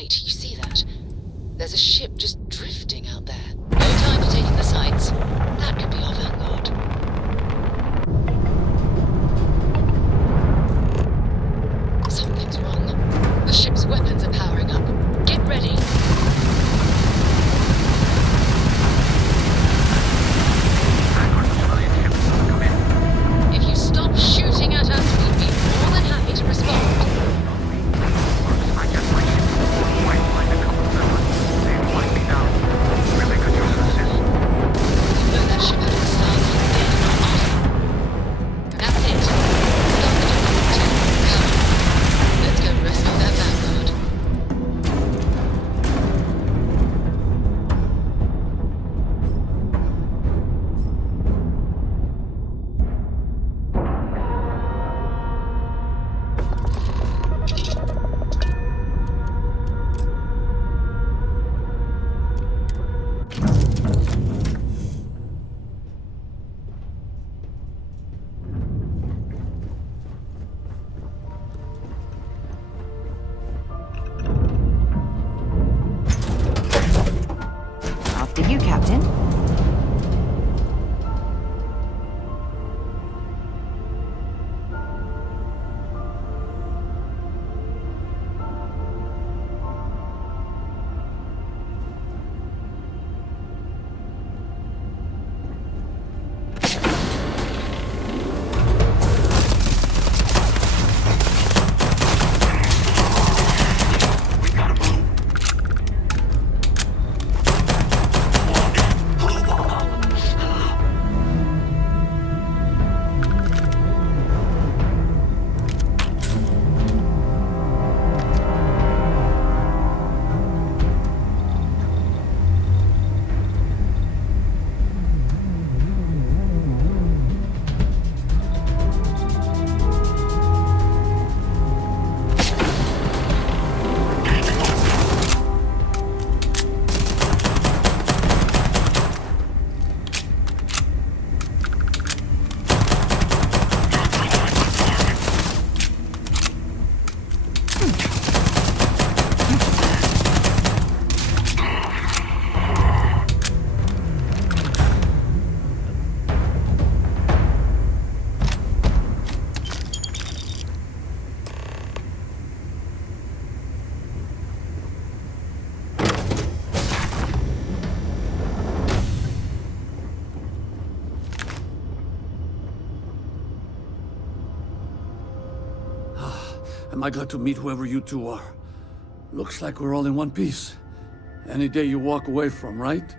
Wait, you see that? There's a ship just drifting out there. No time for taking the sights. That could be our vanguard. Something's wrong. The ship's weapons are powering up. Get ready. If you stop shooting at us, we'd be more than happy to respond. You, Captain. Am I glad to meet whoever you two are. Looks like we're all in one piece. Any day you walk away from, right?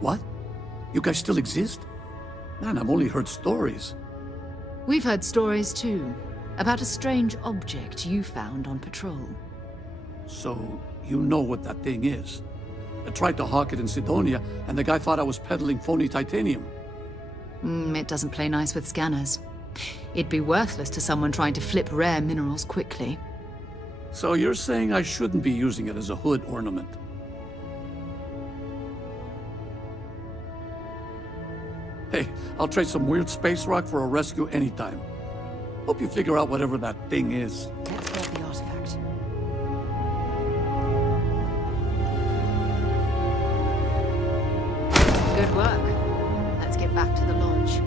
What? You guys still exist? Man, I've only heard stories. We've heard stories too, about a strange object you found on patrol. So, you know what that thing is? I tried to hawk it in Sidonia, and the guy thought I was peddling phony titanium. It doesn't play nice with scanners. It'd be worthless to someone trying to flip rare minerals quickly. So you're saying I shouldn't be using it as a hood ornament? Hey, I'll trade some weird space rock for a rescue anytime. Hope you figure out whatever that thing is. Let's grab the artifact. Good work. Let's get back to the lodge.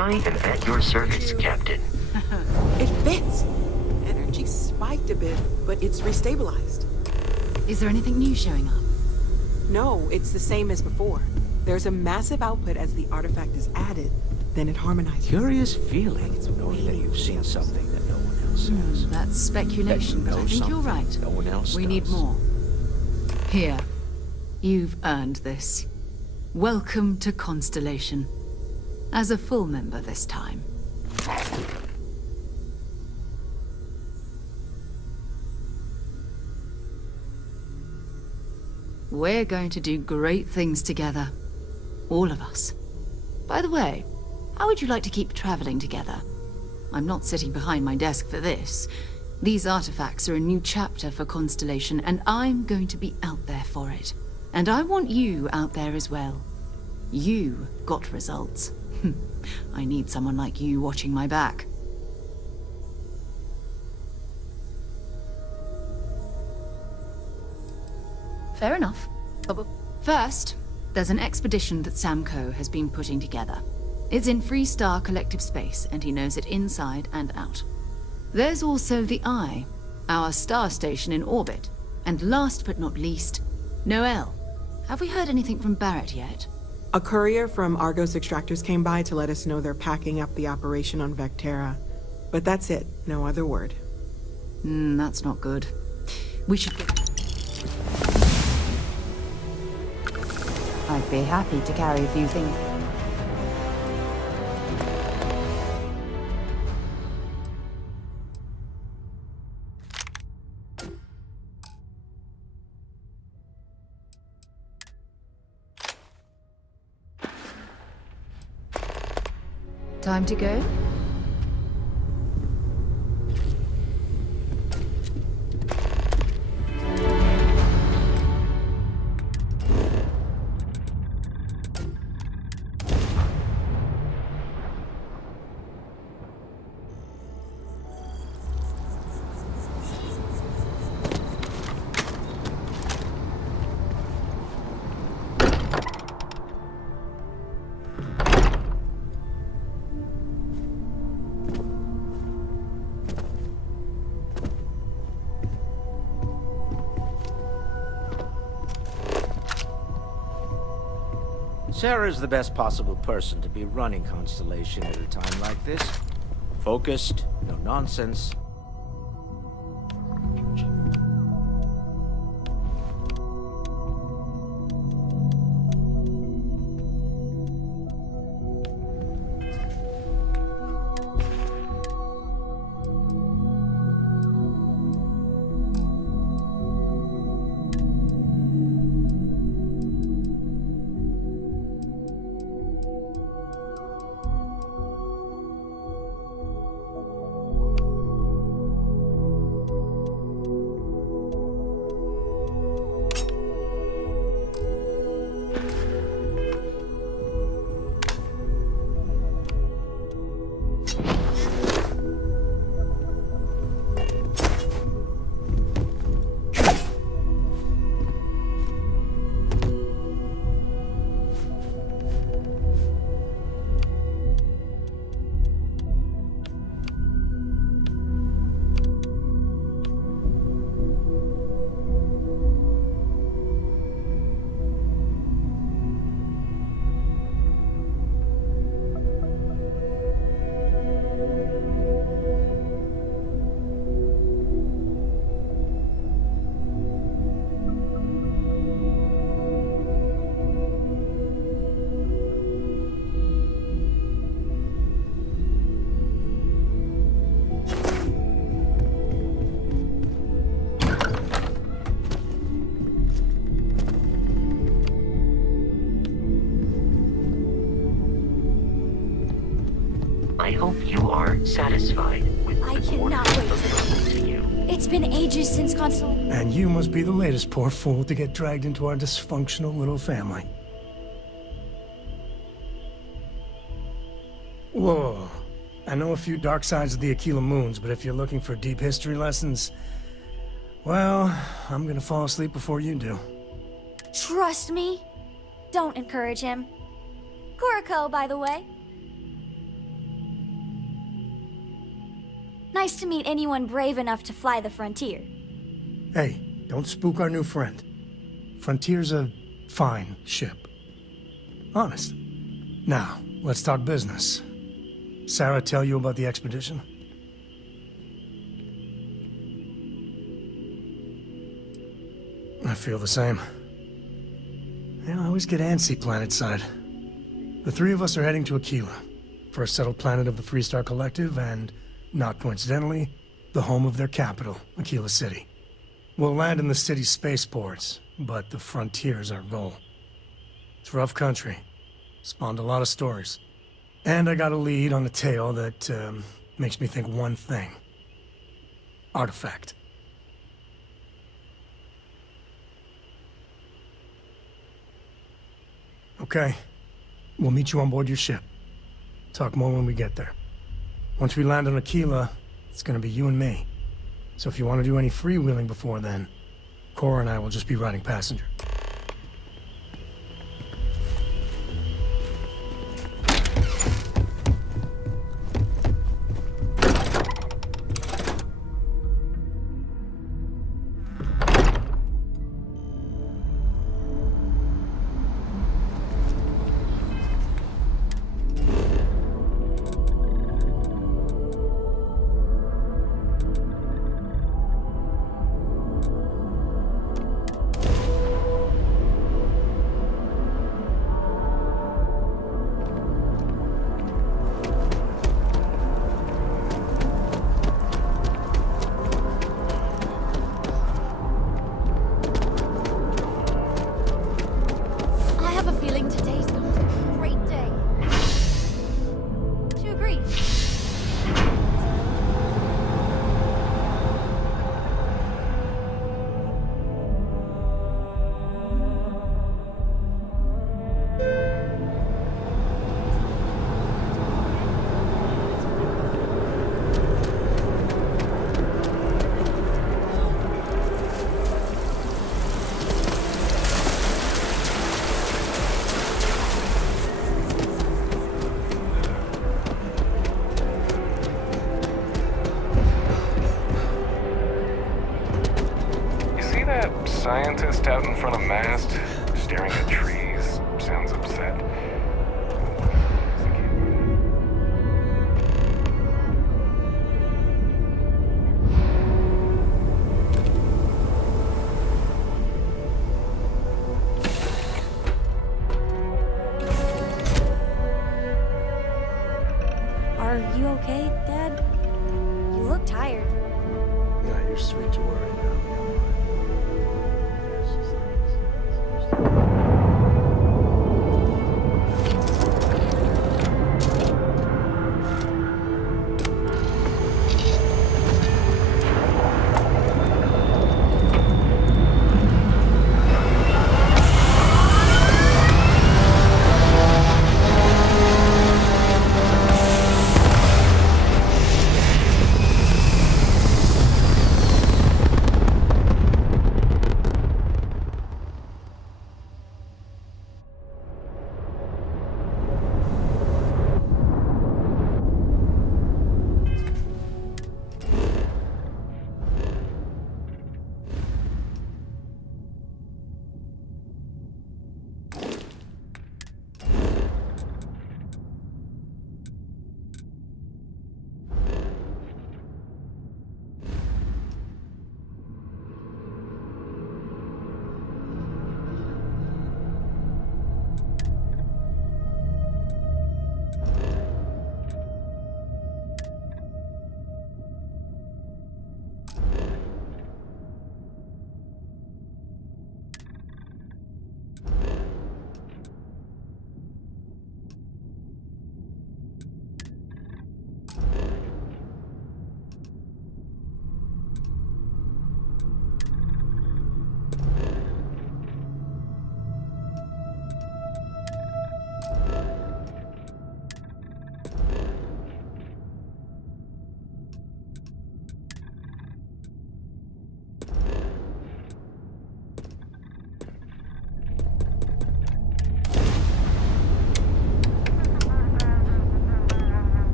I am at your service, Captain. It fits. Energy spiked a bit, but it's restabilized. Is there anything new showing up? No, it's the same as before. There's a massive output as the artifact is added, then it harmonizes. Curious feeling, knowing that you've seen something that no one else has. That's speculation, but I think you're right. No one else We does. need more. Here. You've earned this. Welcome to Constellation. As a full member this time. We're going to do great things together. All of us. By the way, how would you like to keep traveling together? I'm not sitting behind my desk for this. These artifacts are a new chapter for Constellation, and I'm going to be out there for it. And I want you out there as well. You got results. I need someone like you watching my back. Fair enough. First, there's an expedition that Samco has been putting together. It's in Freestar collective space, and he knows it inside and out. There's also the Eye, our star station in orbit. And last but not least, Noel. Have we heard anything from Barrett yet? A courier from Argos Extractors came by to let us know they're packing up the operation on Vectera. But that's it, no other word. That's not good. We should get... I'd be happy to carry a few things. Time to go? Sarah's the best possible person to be running Constellation at a time like this. Focused, no nonsense. I hope you are satisfied with I the cannot orders wait to available to you. It's been ages since Constellation. And you must be the latest poor fool to get dragged into our dysfunctional little family. Whoa. I know a few dark sides of the Aquila Moons, but if you're looking for deep history lessons, well, I'm gonna fall asleep before you do. Trust me. Don't encourage him. Kuriko, by the way. Nice to meet anyone brave enough to fly the frontier. Hey, don't spook our new friend. Frontier's a fine ship. Honest. Now, let's talk business. Sarah tell you about the expedition? I feel the same. I always get antsy planetside. The three of us are heading to Aquila, first settled planet of the Freestar Collective, and, not coincidentally, the home of their capital, Aquila City. We'll land in the city's spaceports, but the frontier's our goal. It's rough country. Spawned a lot of stories. And I got a lead on a tale that makes me think one thing. Artifact. Okay. We'll meet you on board your ship. Talk more when we get there. Once we land on Aquila, it's gonna be you and me. So if you want to do any freewheeling before then, Cora and I will just be riding passenger. I have a feeling today's going to be a great day. Do you agree? You see that scientist out in front of mast, staring at trees? Sounds upset. Are you okay, Dad? You look tired. Yeah, you're sweet to worry about.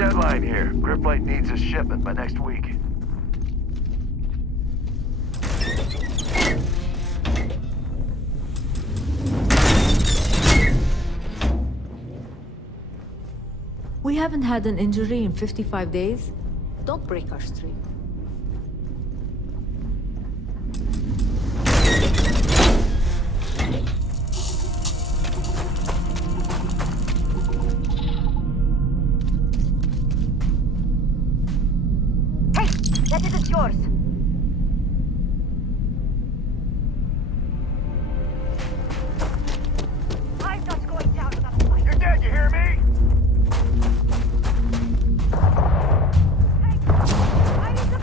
deadline here. Griplight needs a shipment by next week. We haven't had an injury in 55 days. Don't break our streak. Hey, that isn't yours. I'm not going down without a fight. You're dead, you hear me? Hey, I need to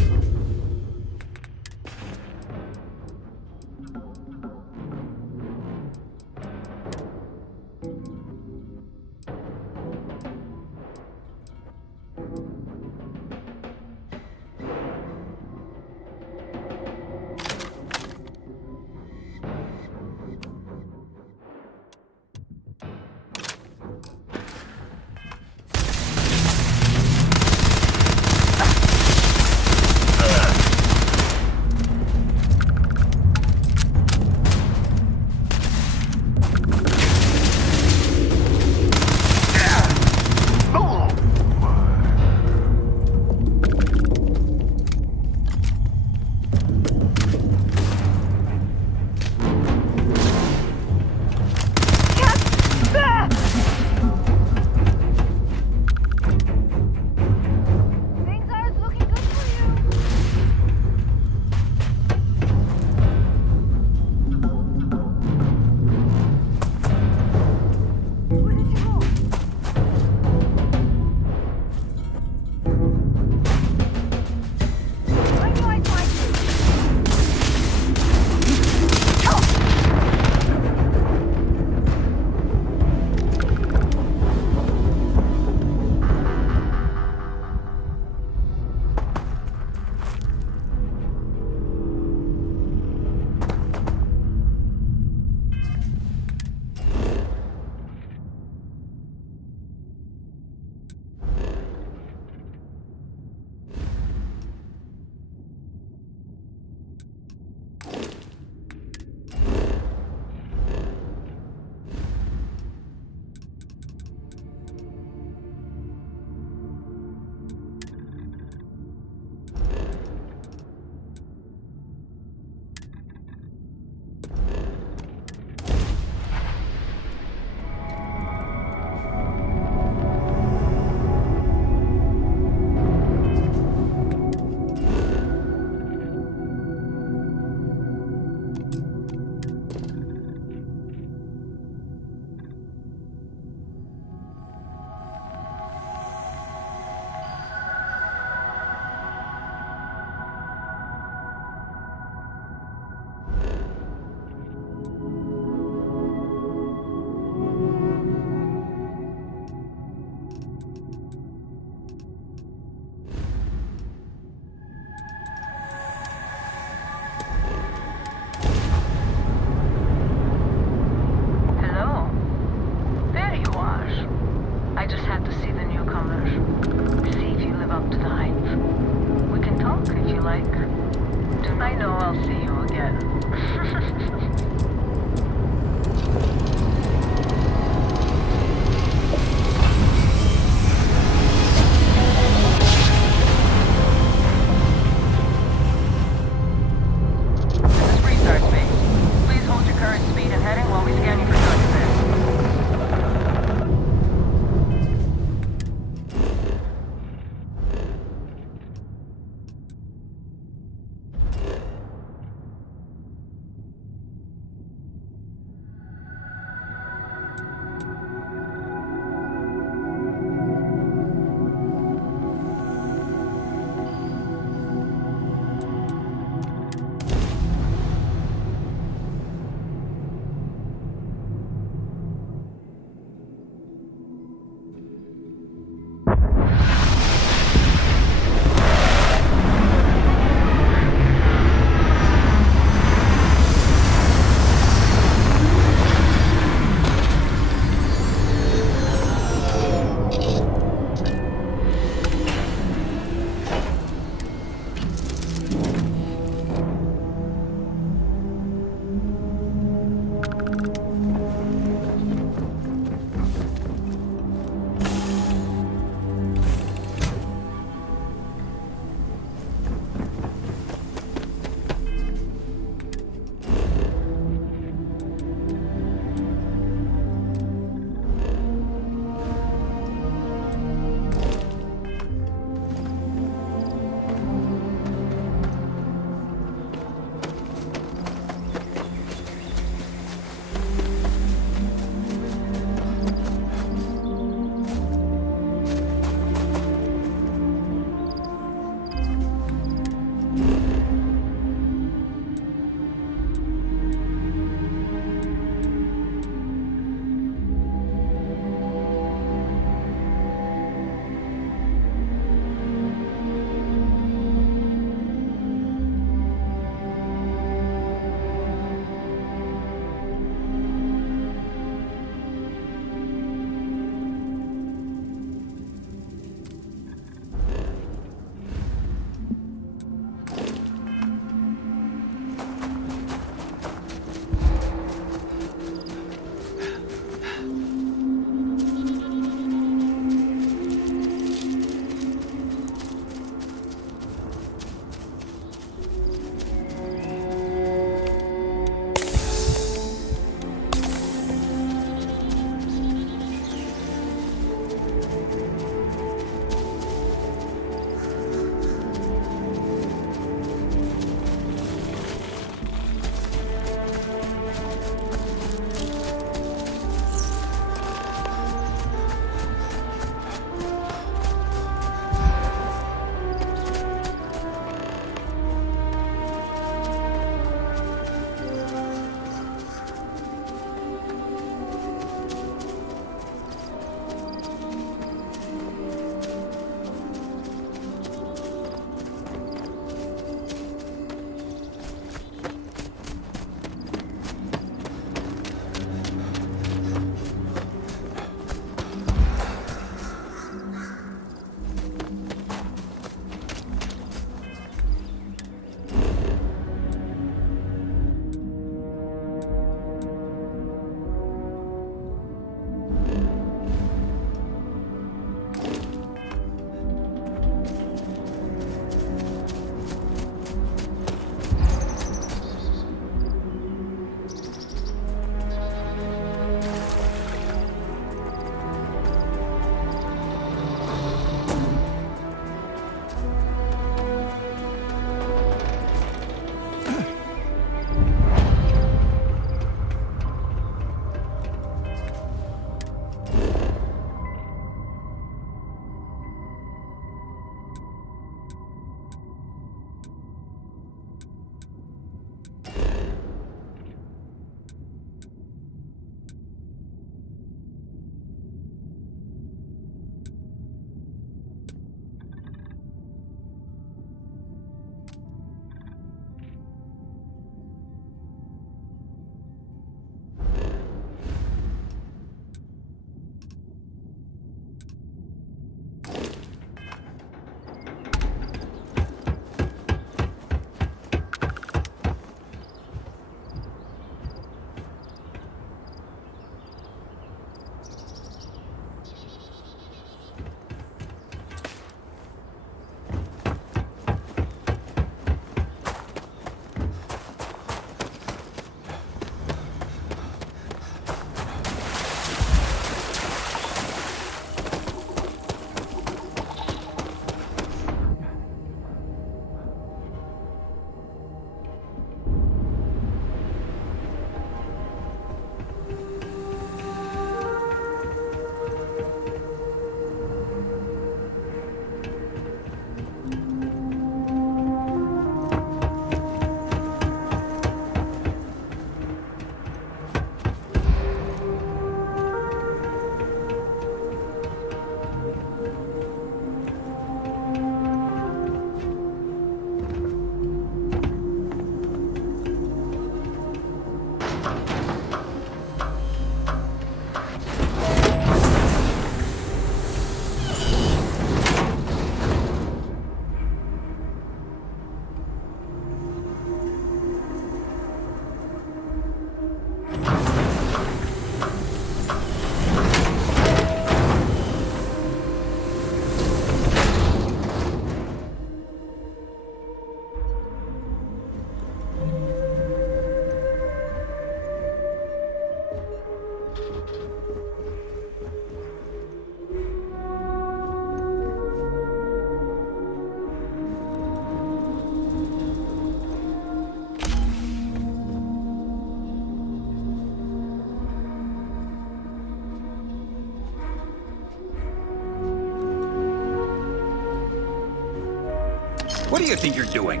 What do you think you're doing?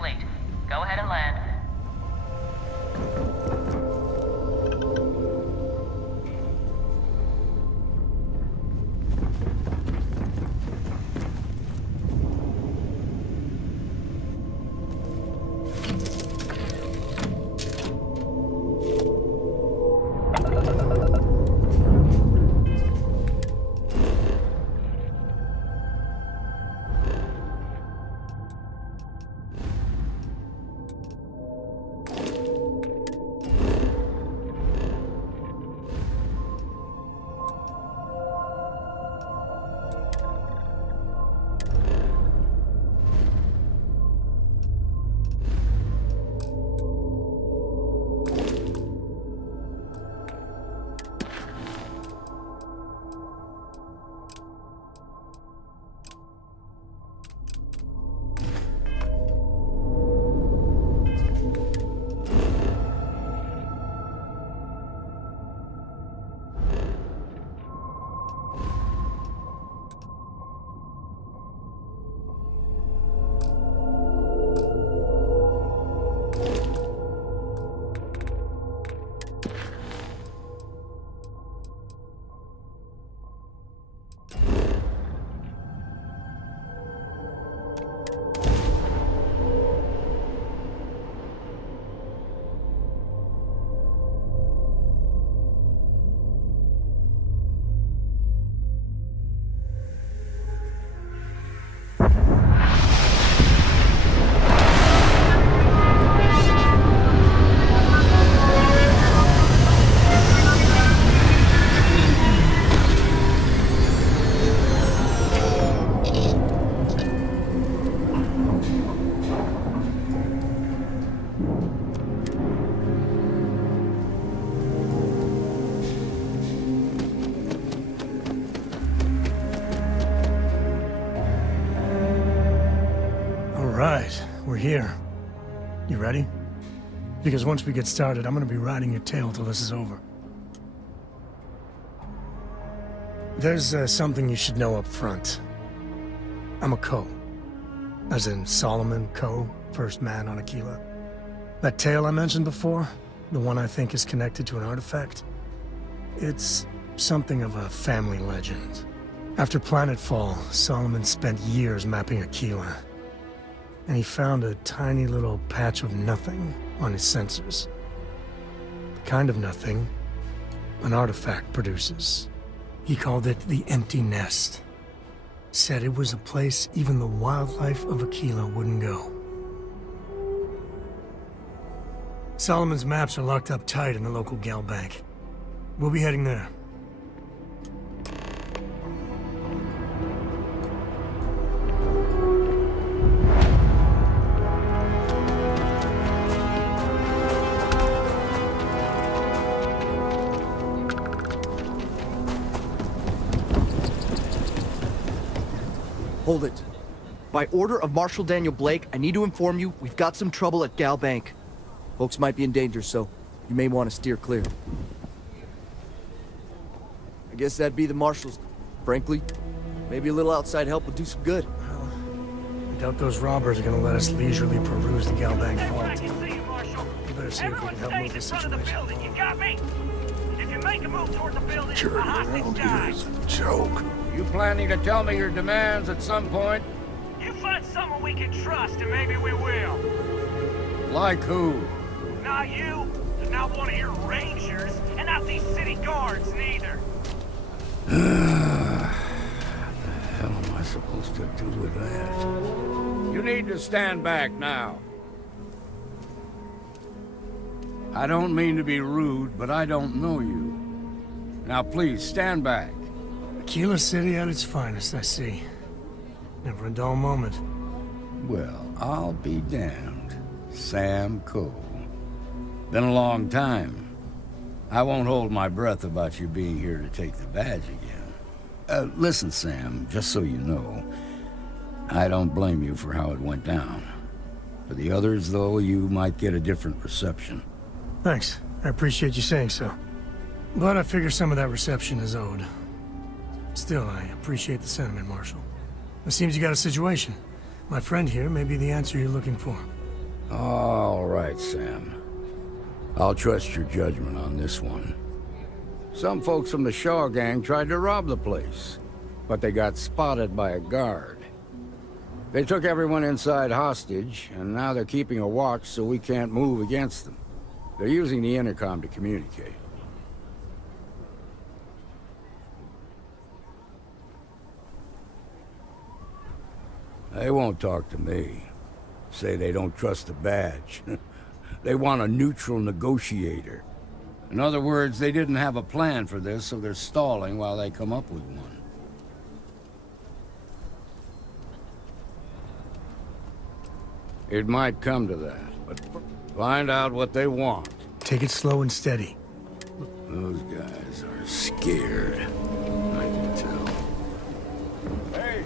complete. Go ahead and land. Right, we're here. You ready? Because once we get started, I'm gonna be riding your tail till this is over. There's something you should know up front. I'm a Co. As in Solomon Co., first man on Aquila. That tale I mentioned before, the one I think is connected to an artifact, it's something of a family legend. After planetfall, Solomon spent years mapping Aquila. And he found a tiny little patch of nothing on his sensors. The kind of nothing an artifact produces. He called it the Empty Nest. Said it was a place even the wildlife of Aquila wouldn't go. Solomon's maps are locked up tight in the local gal bank. We'll be heading there. Hold it. By order of Marshal Daniel Blake, I need to inform you we've got some trouble at Gal Bank. Folks might be in danger, so you may want to steer clear. I guess that'd be the Marshals. Frankly, maybe a little outside help would do some good. Well, I doubt those robbers are gonna let us leisurely peruse the Gal Bank vault. We better see if we can help move the situation. You got me? If you make a move toward the building, Turn a hostage around here dies. is a joke. You planning to tell me your demands at some point? You find someone we can trust, and maybe we will. Like who? Not you, and not one of your rangers, and not these city guards, neither. What the hell am I supposed to do with that? You need to stand back now. I don't mean to be rude, but I don't know you. Now please, stand back. Aquila City at its finest, I see. Never a dull moment. Well, I'll be damned. Sam Cole. Been a long time. I won't hold my breath about you being here to take the badge again. Listen, Sam, just so you know, I don't blame you for how it went down. For the others, though, you might get a different reception. Thanks. I appreciate you saying so. But I figure some of that reception is owed. Still, I appreciate the sentiment, Marshal. It seems you got a situation. My friend here may be the answer you're looking for. All right, Sam. I'll trust your judgment on this one. Some folks from the Shaw gang tried to rob the place, but they got spotted by a guard. They took everyone inside hostage, and now they're keeping a watch so we can't move against them. They're using the intercom to communicate. They won't talk to me. Say they don't trust the badge. They want a neutral negotiator. In other words, they didn't have a plan for this, so they're stalling while they come up with one. It might come to that, but find out what they want. Take it slow and steady. Those guys are scared. I can tell. Hey!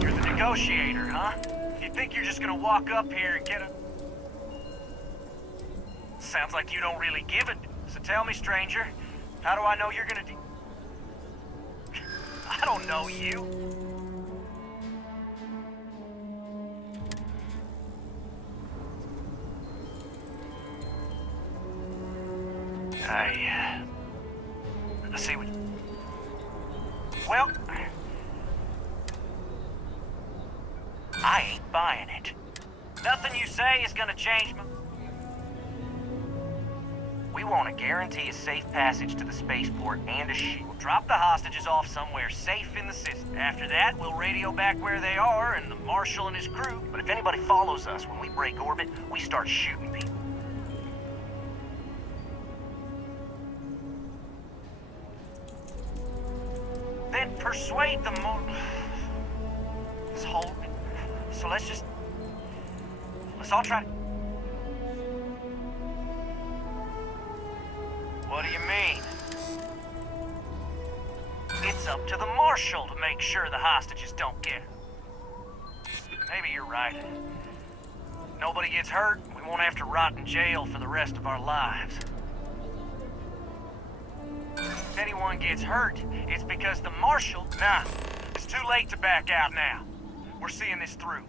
You're the negotiator, huh? You think you're just gonna walk up here and get a... Sounds like you don't really give it. So tell me, stranger, how do I know you're gonna do... I don't know you. I see what... Well... I ain't buying it. Nothing you say is gonna change my... We want to guarantee a safe passage to the spaceport and a ship. We'll drop the hostages off somewhere safe in the system. After that, we'll radio back where they are and the Marshal and his crew. But if anybody follows us when we break orbit, we start shooting people. Then persuade the This whole... So let's all try... What do you mean? It's up to the Marshal to make sure the hostages don't get... Maybe you're right. Nobody gets hurt, we won't have to rot in jail for the rest of our lives. If anyone gets hurt, it's because the Marshal... Nah, it's too late to back out now. We're seeing this through.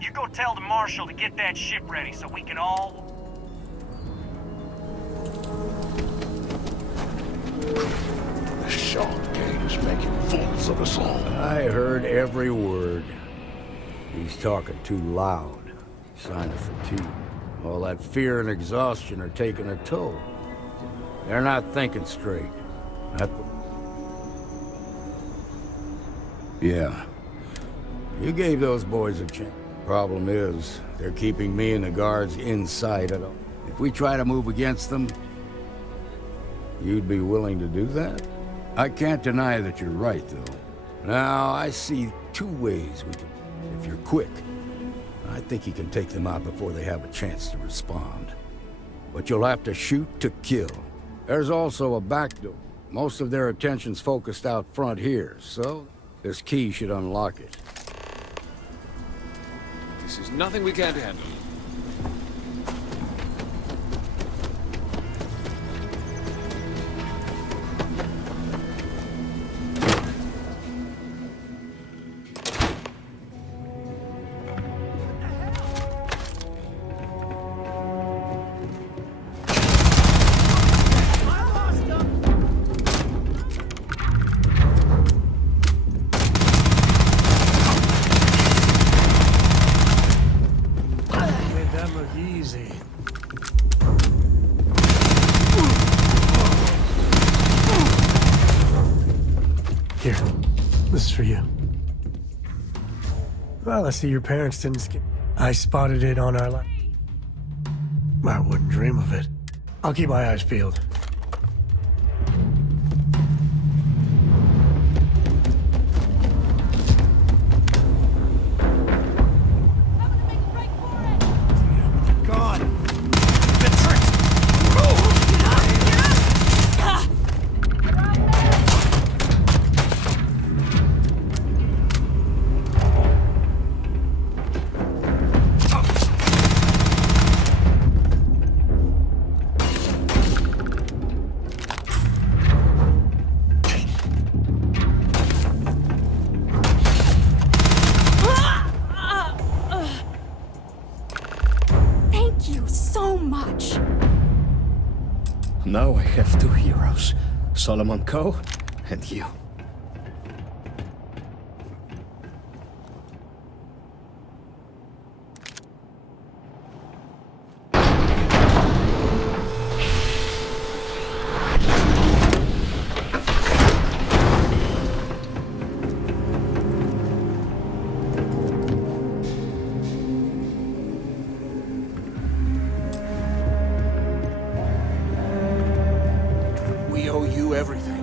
You go tell the Marshal to get that ship ready so we can all... The Shaw gang's making fools of us all. I heard every word. He's talking too loud. Sign of fatigue. All that fear and exhaustion are taking a toll. They're not thinking straight. Yeah. You gave those boys a chance. Problem is, they're keeping me and the guards inside it all. If we try to move against them, you'd be willing to do that? I can't deny that you're right, though. Now, I see two ways we can... If you're quick, I think you can take them out before they have a chance to respond. But you'll have to shoot to kill. There's also a back door. Most of their attention's focused out front here, so this key should unlock it. This is nothing we can't handle. Here, this is for you. Well, I see your parents didn't skip. I spotted it on our lap. I wouldn't dream of it. I'll keep my eyes peeled. Now I have two heroes, Solomon Coe and you. We owe you everything.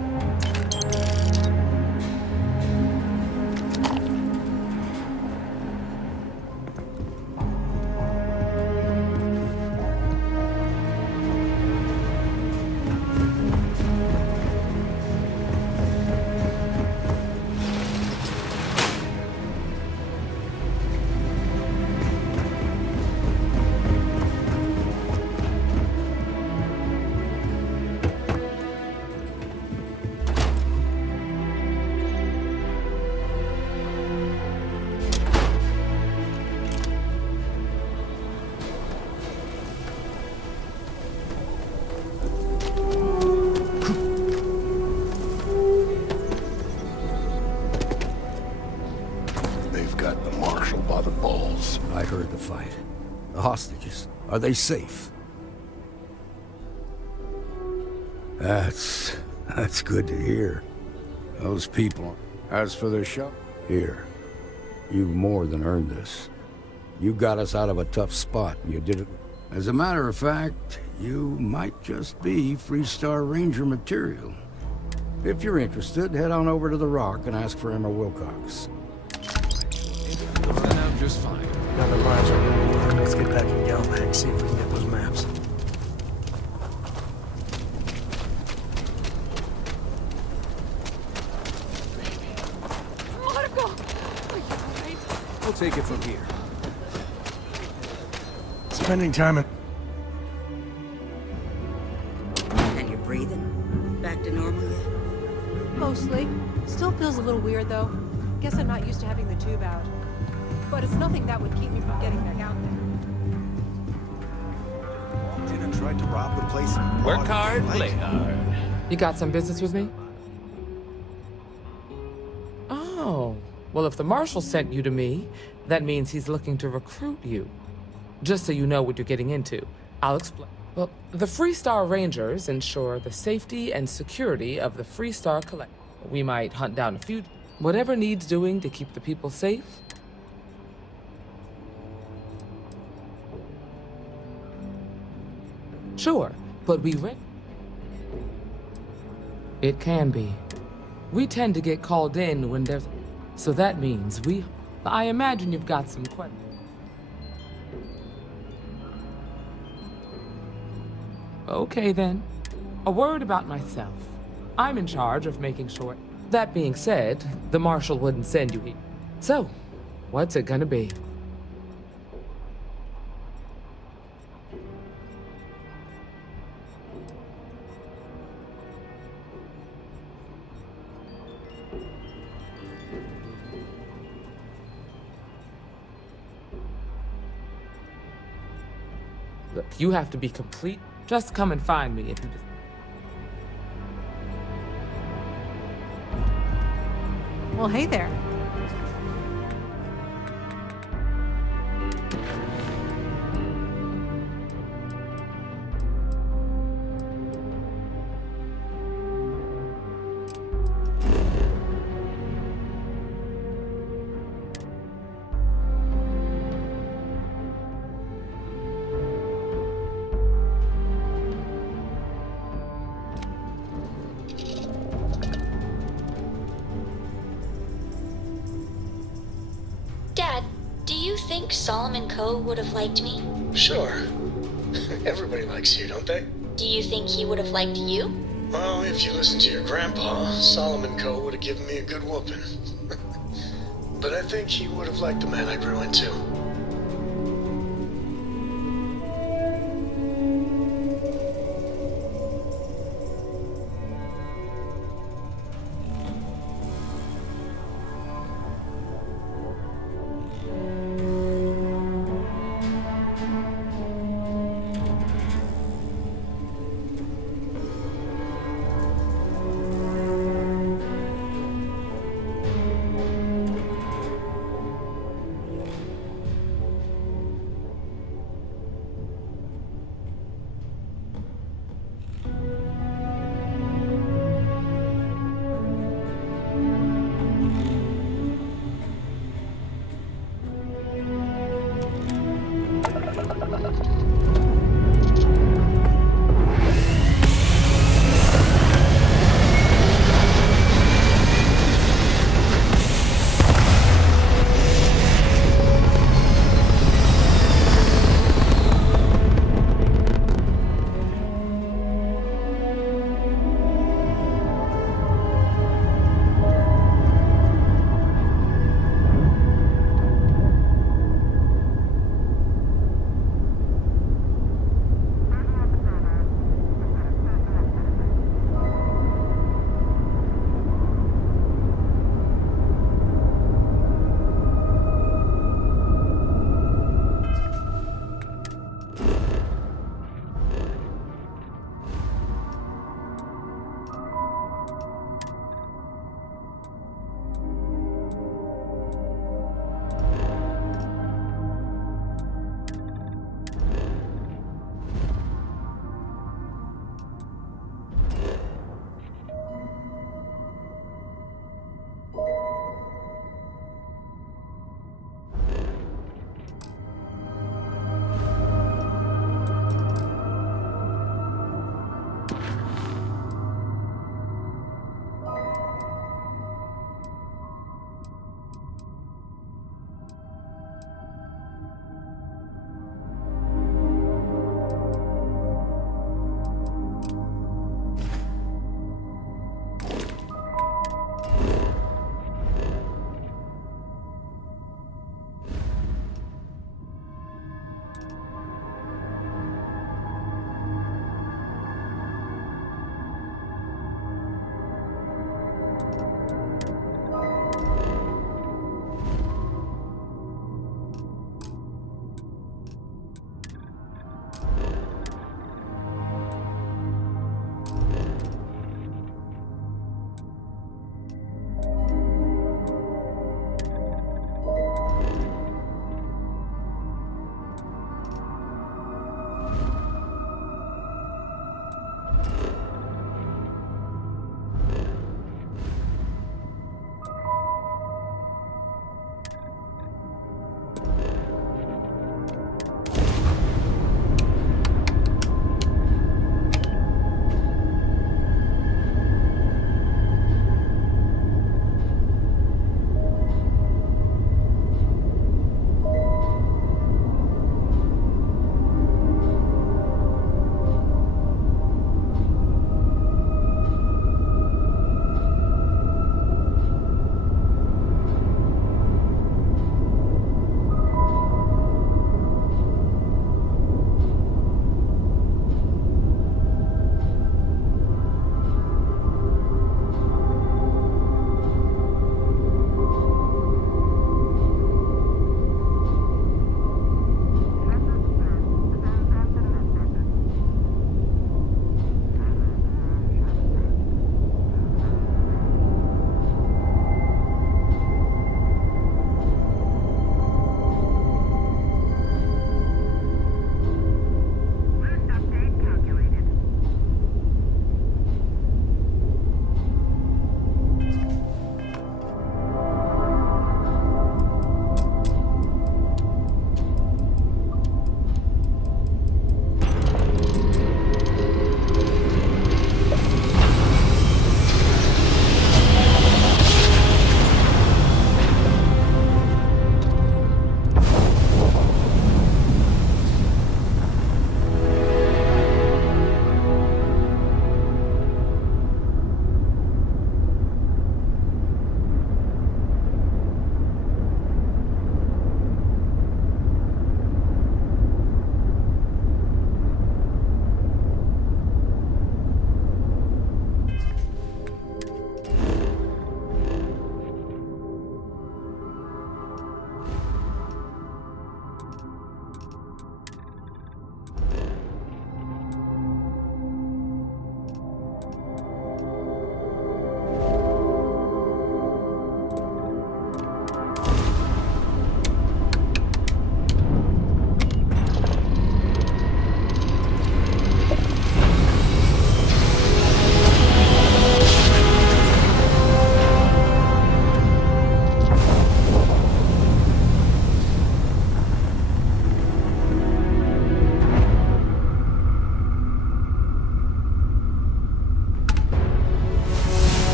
They've got the marshal by the balls. I heard the fight. The hostages, are they safe? That's good to hear. Those people, as for their shop, here, you've more than earned this. You got us out of a tough spot, and you did it. As a matter of fact, you might just be Freestar Ranger material. If you're interested, head on over to the Rock and ask for Emma Wilcox. It'll run out just fine. Another module. Let's get back in Galbank, see if we can get those maps. Marco! Are you alright? We'll take it from here. Spending time in... And you're breathing? Back to normal yet? Mostly. Still feels a little weird, though. Guess I'm not used to having the tube out. But it's nothing that would keep me from getting back out there. Walked in and tried to rob the place and Work hard, play hard. You got some business with me? Oh. Well, if the marshal sent you to me, that means he's looking to recruit you. Just so you know what you're getting into, I'll explain. Well, the Freestar Rangers ensure the safety and security of the Freestar Collective. We might hunt down a few... Whatever needs doing to keep the people safe. Sure, but It can be. We tend to get called in when there's... So that means I imagine you've got some questions. Okay then. A word about myself. I'm in charge of making sure... That being said, the marshal wouldn't send you here. So, what's it gonna be? Look, you have to be complete. Just come and find me if you just... Well, hey there. Dad, do you think Solomon Coe would have liked me? Sure. Everybody likes you, don't they? Do you think he would have liked you? Well, if you listen to your grandpa, Solomon Coe would have given me a good whooping. But I think he would have liked the man I grew into.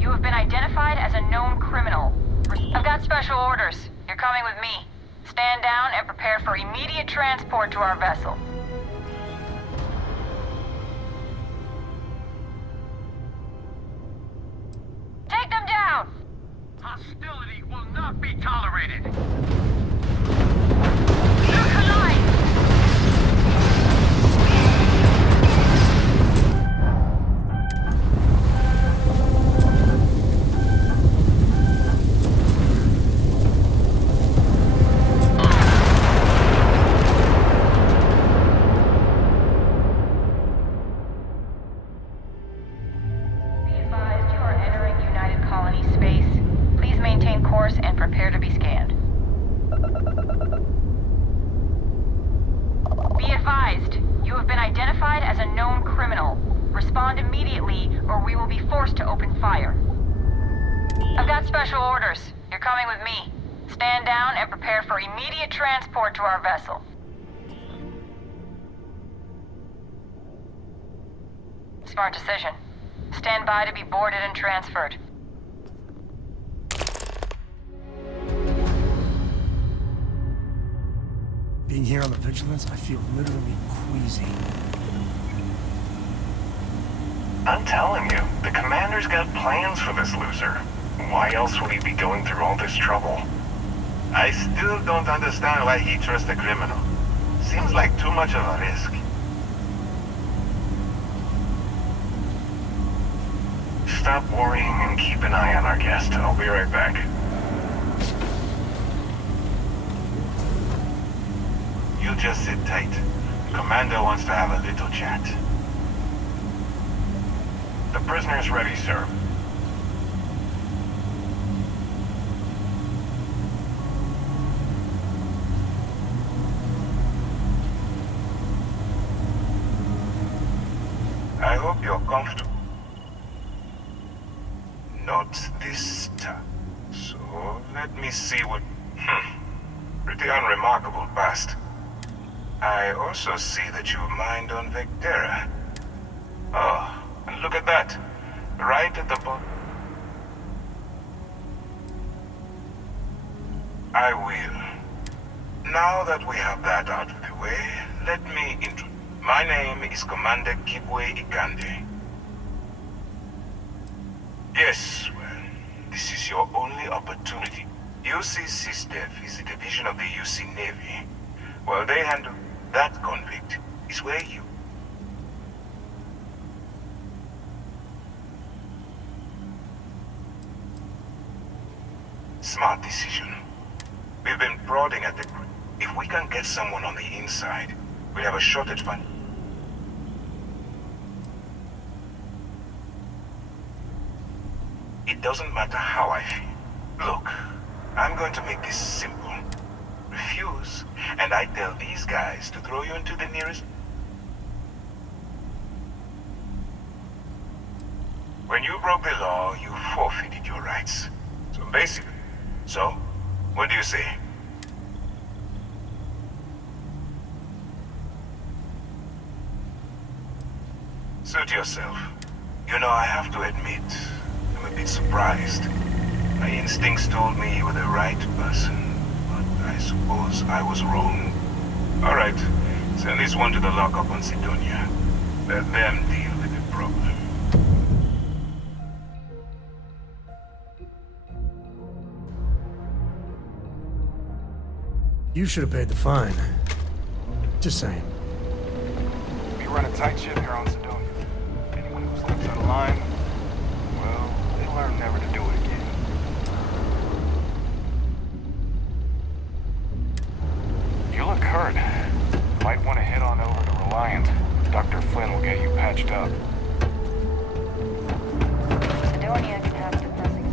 You have been identified as a known criminal. I've got special orders. You're coming with me. Stand down and prepare for immediate transport to our vessel. Take them down! Hostility will not be tolerated. And prepare to be scanned. Be advised, you have been identified as a known criminal. Respond immediately, or we will be forced to open fire. I've got special orders. You're coming with me. Stand down and prepare for immediate transport to our vessel. Smart decision. Stand by to be boarded and transferred. Being here on the Vigilance, I feel literally queasy. I'm telling you, the commander's got plans for this loser. Why else would he be going through all this trouble? I still don't understand why he trusts a criminal. Seems like too much of a risk. Stop worrying and keep an eye on our guest. I'll be right back. You just sit tight. Commander wants to have a little chat. The prisoner's ready, sir. I hope you're comfortable. Not this time. So, let me see what... Pretty unremarkable past. I also see that you mined on Vectera. Oh, and look at that. Right at the bottom. I will. Now that we have that out of the way, let me introduce. My name is Commander Kibwe Ikande. Yes, well, this is your only opportunity. UC SysDev is a division of the UC Navy. Well, they handle that convict is where you... Smart decision. We've been prodding at the... If we can get someone on the inside, we have a shot at fun. It doesn't matter how I feel. Look, I'm going to make this simple. Refuse, and I tell these guys to throw you into the nearest... When you broke the law, you forfeited your rights. So basically... So, what do you say? Suit yourself. You know, I have to admit, I'm a bit surprised. My instincts told me you were the right person, but I suppose I was wrong. All right, send this one to the lockup on Sidonia. Let them deal with the problem. You should have paid the fine. Just saying. We run a tight ship here on Sidonia. Anyone who steps out of line, well, they learn never to do it again. You look hurt. Might want to head on over to Reliant. Dr. Flynn will get you patched up. Sidonia can have depressing